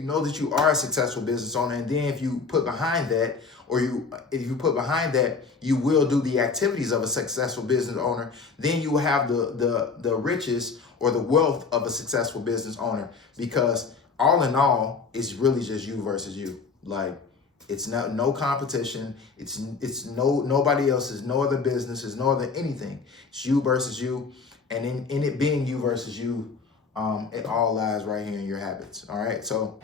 you know that you are a successful business owner, and then if you put behind that, you will do the activities of a successful business owner, then you will have the riches or the wealth of a successful business owner. Because all in all, it's really just you versus you. Like, it's no competition. It's nobody else's, no other businesses, no other anything. It's you versus you, and in it being you versus you, it all lies right here in your habits. All right, so.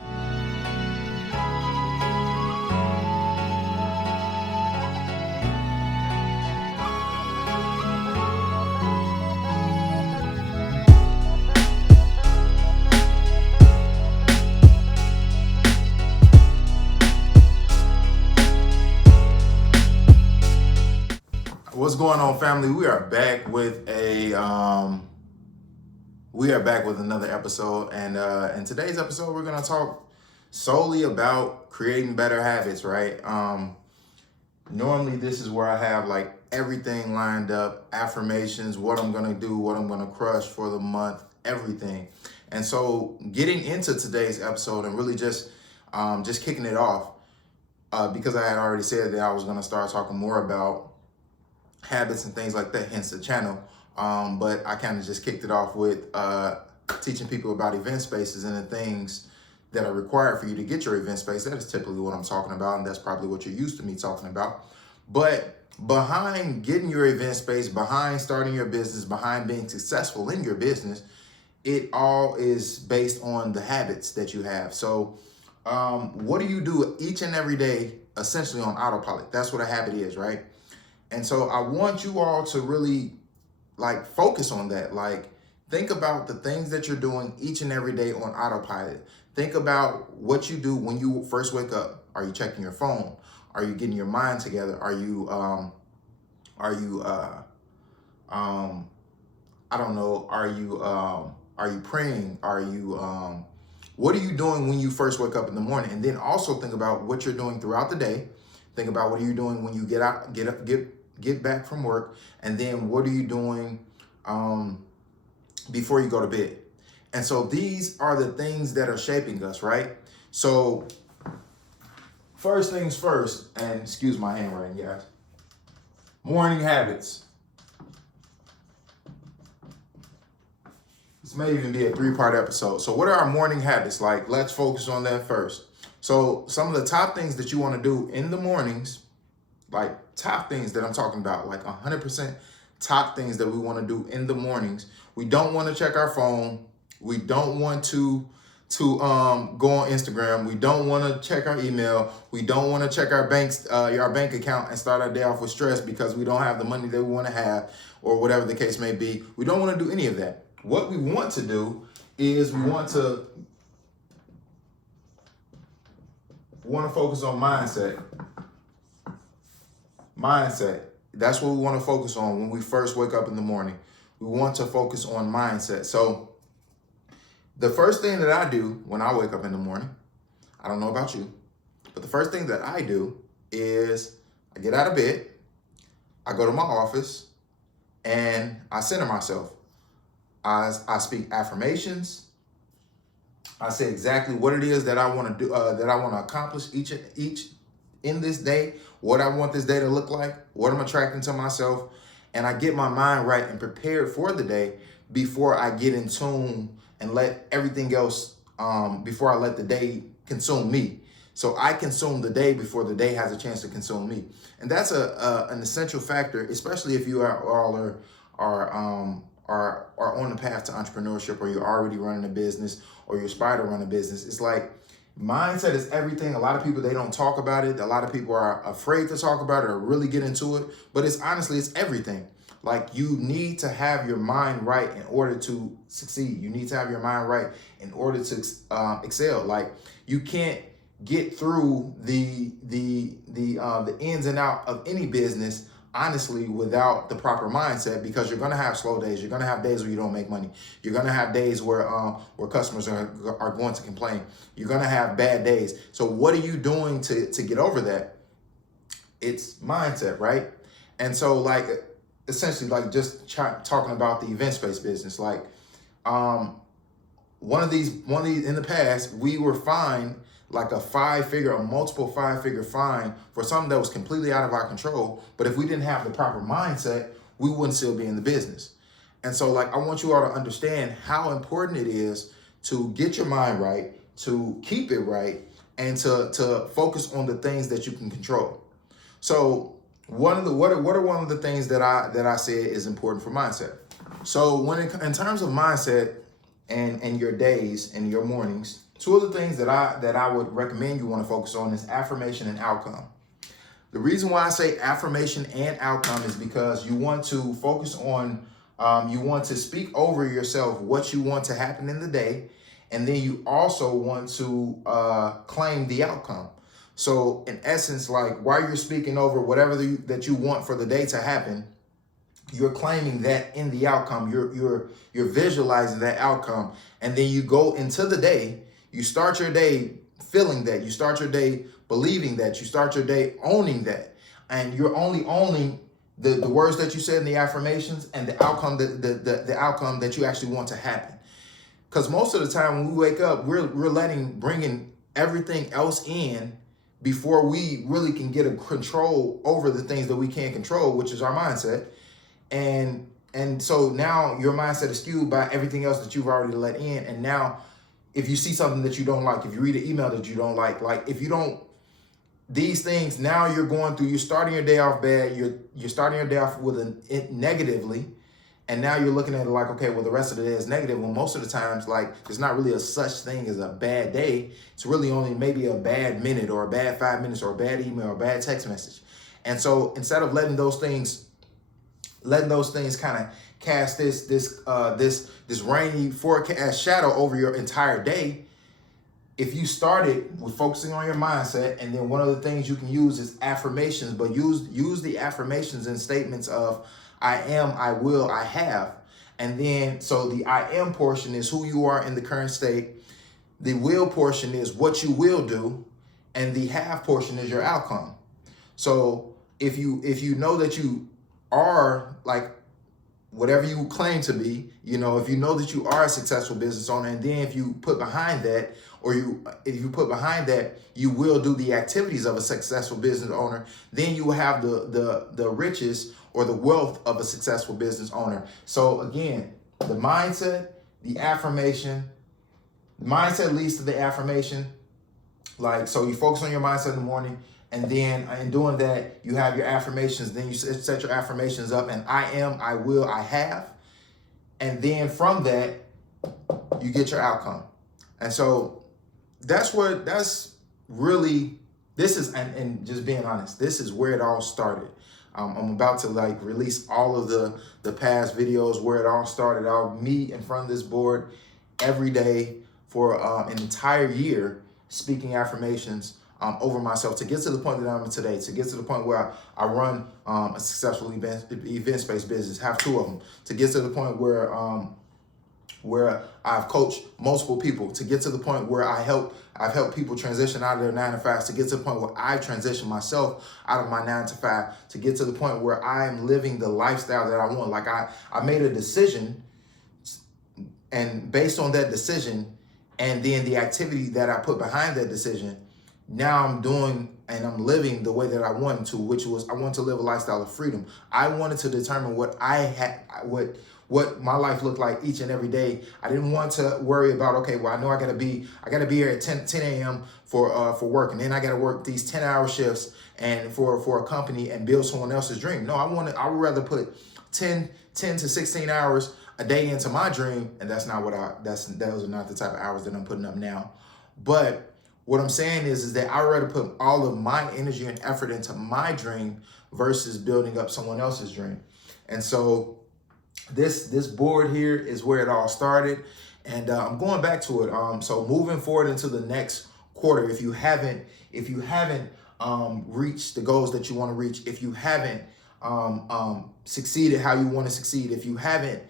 What's going on, family? We are back with another episode, and in today's episode, we're gonna talk solely about creating better habits. Right? Normally, this is where I have like everything lined up, affirmations, what I'm gonna do, what I'm gonna crush for the month, everything. And so, getting into today's episode and really just kicking it off, because I had already said that I was gonna start talking more about habits and things like that, hence the channel. But I kind of just kicked it off with teaching people about event spaces and the things that are required for you to get your event space. That is typically what I'm talking about, and that's probably what you're used to me talking about. But behind getting your event space, behind starting your business, behind being successful in your business, it all is based on the habits that you have. So what do you do each and every day, essentially on autopilot? That's what a habit is, right? And so I want you all to really like focus on that. Like, think about the things that you're doing each and every day on autopilot. Think about what you do when you first wake up. Are you checking your phone? Are you getting your mind together? Are you I don't know, are you praying? What are you doing when you first wake up in the morning? And then also think about what you're doing throughout the day. Think about what are you doing when you get back from work, and then what are you doing before you go to bed. And so these are the things that are shaping us, right? So first things first, and excuse my handwriting, guys. Morning habits. This may even be a 3-part episode. So what are our morning habits like? Let's focus on that first. So some of the top things that you want to do in the mornings, like top things that I'm talking about, like 100% top things that we want to do in the mornings. We don't want to check our phone. We don't want to go on Instagram. We don't want to check our email. We don't want to check our bank account and start our day off with stress because we don't have the money that we want to have, or whatever the case may be. We don't want to do any of that. What we want to do is we want to focus on mindset. Mindset. That's what we want to focus on when we first wake up in the morning. We want to focus on mindset. So the first thing that I do when I wake up in the morning, I don't know about you, but the first thing that I do is I get out of bed, I go to my office, and I center myself. I speak affirmations. I say exactly what it is that I want to do, that I want to accomplish each in this day, what I want this day to look like, what I'm attracting to myself, and I get my mind right and prepared for the day before I get in tune and let everything else, before I let the day consume me. So I consume the day before the day has a chance to consume me. And that's an essential factor, especially if you are on the path to entrepreneurship, or you're already running a business, or you aspire to run a business. It's like, mindset is everything. A lot of people, they don't talk about it. A lot of people are afraid to talk about it or really get into it. But it's everything. Like, you need to have your mind right in order to succeed. You need to have your mind right in order to excel. Like, you can't get through the ins and out of any business, honestly, without the proper mindset, because you're going to have slow days. You're going to have days where you don't make money. You're going to have days where customers are going to complain. You're going to have bad days. So what are you doing to get over that? It's mindset, right? And so, like, essentially, like, just talking about the event space business, like, one of these in the past, we were fined like a multiple 5-figure fine for something that was completely out of our control. But if we didn't have the proper mindset, we wouldn't still be in the business. And so like, I want you all to understand how important it is to get your mind right, to keep it right, and to focus on the things that you can control. So what are one of the things that I said is important for mindset? So in terms of mindset and your days and your mornings, two of the things that I would recommend you want to focus on is affirmation and outcome. The reason why I say affirmation and outcome is because you want to focus on, you want to speak over yourself what you want to happen in the day, and then you also want to claim the outcome. So in essence, like while you're speaking over whatever that you want for the day to happen, you're claiming that in the outcome. You're visualizing that outcome, and then you go into the day. You start your day feeling that. You start your day believing that. You start your day owning that, and you're only owning the words that you said in the affirmations and the outcome the outcome that you actually want to happen. Because most of the time when we wake up, we're bringing everything else in before we really can get a control over the things that we can't control, which is our mindset. And so now your mindset is skewed by everything else that you've already let in. And now if you see something that you don't like, if you read an email that you don't like if you don't, these things, now you're starting your day off bad. You're starting your day off with negatively. And now you're looking at it like, okay, well, the rest of the day is negative. Well, most of the times, like, there's not really a such thing as a bad day. It's really only maybe a bad minute or a bad 5 minutes or a bad email or a bad text message. And so instead of letting those things kind of cast this rainy forecast shadow over your entire day, if you started with focusing on your mindset, and then one of the things you can use is affirmations, but use the affirmations and statements of I am, I will, I have. And then, so the I am portion is who you are in the current state. The will portion is what you will do. And the have portion is your outcome. So if you know that you are like whatever you claim to be, if you know that you are a successful business owner, and then if you put behind that, you will do the activities of a successful business owner, then you will have the riches or the wealth of a successful business owner. So again, the mindset, the affirmation, the mindset leads to the affirmation. Like, so you focus on your mindset in the morning, and then in doing that, you have your affirmations. Then you set your affirmations up, and I am, I will, I have. And then from that, you get your outcome. And so that's really, this is, and just being honest, this is where it all started. I'm about to release all of the past videos where it all started. I'll meet in front of this board every day for an entire year, speaking affirmations over myself to get to the point that I'm in today, to get to the point where I run a successful event-based business, have 2 of them, to get to the point where I've coached multiple people, to get to the point where I've helped people transition out of their 9 to 5s, to get to the point where I've transitioned myself out of my 9 to 5, to get to the point where I'm living the lifestyle that I want. Like I made a decision, and based on that decision and then the activity that I put behind that decision, now I'm doing and I'm living the way that I wanted to, which was I wanted to live a lifestyle of freedom. I wanted to determine what my life looked like each and every day. I didn't want to worry about, okay, well, I know I gotta be here at 10 a.m. for work, and then I gotta work these 10-hour shifts and for a company and build someone else's dream. No, I would rather put 10 to 16 hours a day into my dream, and those are not the type of hours that I'm putting up now. But what I'm saying is that I'd rather put all of my energy and effort into my dream versus building up someone else's dream. And so this board here is where it all started, and I'm going back to it. So moving forward into the next quarter, if you haven't reached the goals that you want to reach, if you haven't succeeded how you want to succeed, if you haven't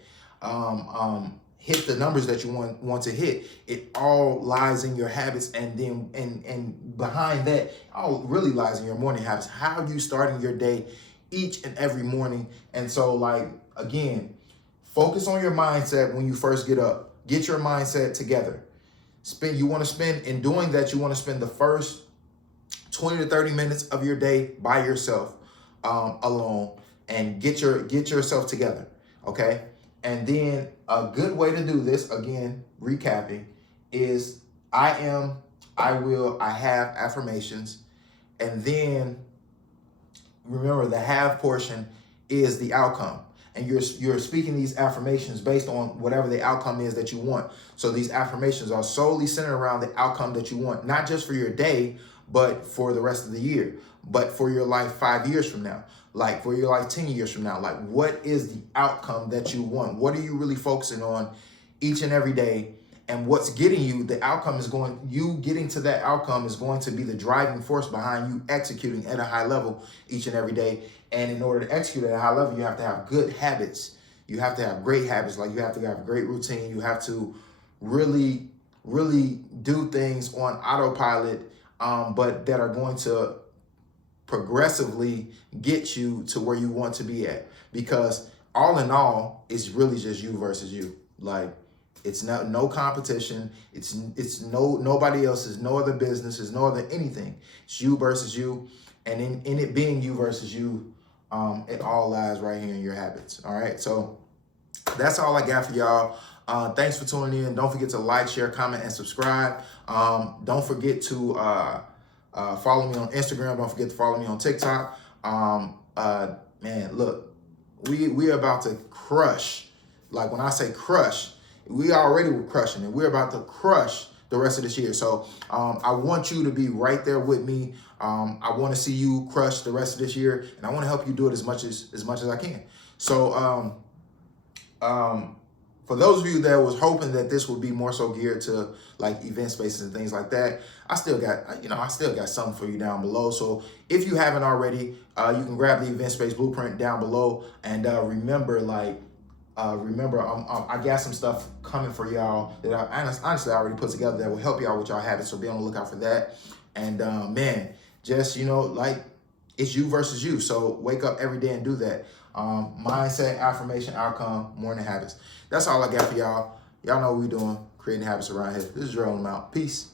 hit the numbers that you want to hit, it all lies in your habits, and then and behind that, all really lies in your morning habits. How you starting your day each and every morning. And so, again, focus on your mindset when you first get up. get your mindset together. You want to spend, in doing that, you want to spend the first 20 to 30 minutes of your day by yourself, alone, and get yourself together. Okay. And then a good way to do this, again, recapping, is I have affirmations. And then remember, the have portion is the outcome. And you're speaking these affirmations based on whatever the outcome is that you want. So these affirmations are solely centered around the outcome that you want, not just for your day, but for the rest of the year, but for your life 5 years from now, like for your life 10 years from now. Like, what is the outcome that you want? What are you really focusing on each and every day? And what's getting you, the outcome is you getting to that outcome is going to be the driving force behind you executing at a high level each and every day. And in order to execute at a high level, you have to have good habits. You have to have great habits. Like, you have to have a great routine. You have to really, really do things on autopilot, but that are going to progressively get you to where you want to be at. Because all in all, it's really just you versus you. Like, it's no competition. It's nobody else's, no other business, it's no other anything. It's you versus you. And in it being you versus you, it all lies right here in your habits. All right. So that's all I got for y'all. Thanks for tuning in. Don't forget to like, share, comment, and subscribe. Don't forget to follow me on Instagram. Don't forget to follow me on TikTok. Man, look, we are about to crush. Like, when I say crush, we already were crushing it. We're about to crush the rest of this year. So I want you to be right there with me. I want to see you crush the rest of this year, and I want to help you do it as much as I can. So for those of you that was hoping that this would be more so geared to like event spaces and things like that, I still got something for you down below. So if you haven't already, you can grab the event space blueprint down below. And remember, I got some stuff coming for y'all that I honestly already put together that will help y'all with y'all habits. So be on the lookout for that. And man, just, like, it's you versus you. So wake up every day and do that. Mindset, affirmation, outcome, morning habits. That's all I got for y'all. Y'all know what we're doing, creating habits around here. This is Jerome. I'm out. Peace.